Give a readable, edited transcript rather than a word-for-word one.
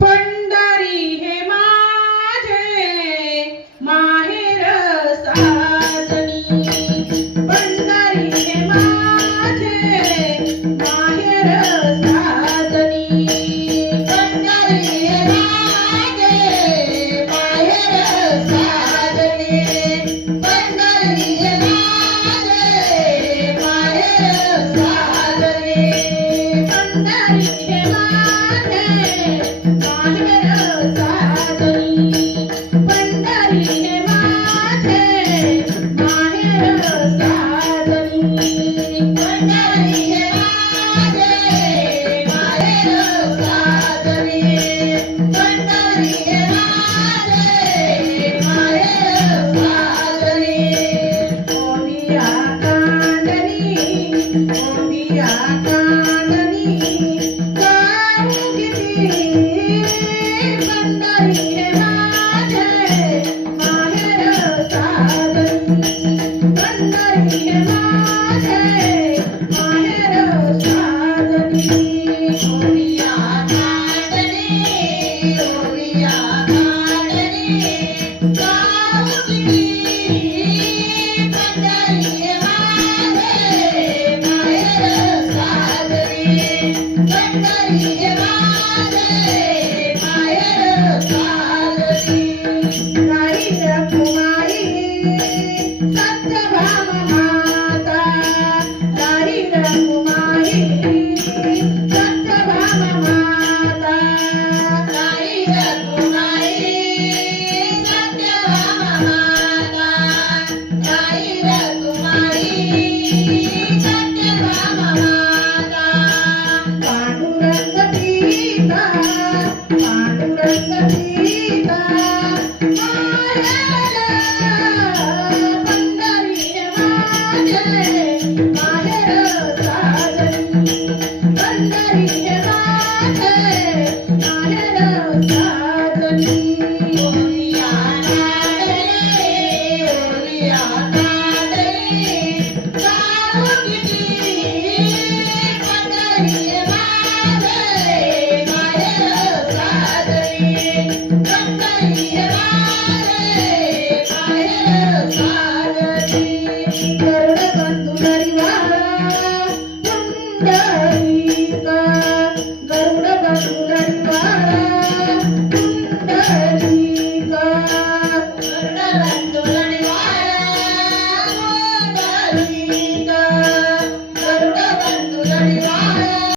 पंढरी हे माझे माहेर साजनी, पंढरी हे माझे माहेर साजनी, पंढरी हे माझे माहेर साजनी, पंढरी हे माझे माहेर साजनी, पंढरी हे माझे माहेर साजनी, पंढरी हे माझे माहेर साजनी, पंढरी हे माझे माहेर साजनी, पंढरी हे माझे माहेर साजनी. ओंदिया कांदनी, ओंदिया कांदनी गाऊ किती, पंढरी हे माझे माहेर साजनी, पंढरी हे माझे माहेर साजनी. ओंदिया कांदनी, ओंदिया कांदनी गाऊ किती, पंढरी हे माझे माहेर साजनी, पंढरी हे माझे माहेर साजनी. गाई रखुमाई सत्यभामा माता, गाई रखुमाई सत्यभामा माता, गाई रखुमाई सत्यभामा माता, गाई रखुमाई सत्यभामा माता. पांडुरंग पिता, पांडुरंग पिता माहेर, पंढरी हे माझे माहेर साजनी, पंढरी हे माझे माहेर साजनी. ओंदिया कांदनी, ओंदिया कांदनी गाऊ किती, पंढरी हे माझे माहेर साजनी, पंढरी हे माझे माहेर साजनी. गरुड बंधू हरिवाळा पुंडलिका,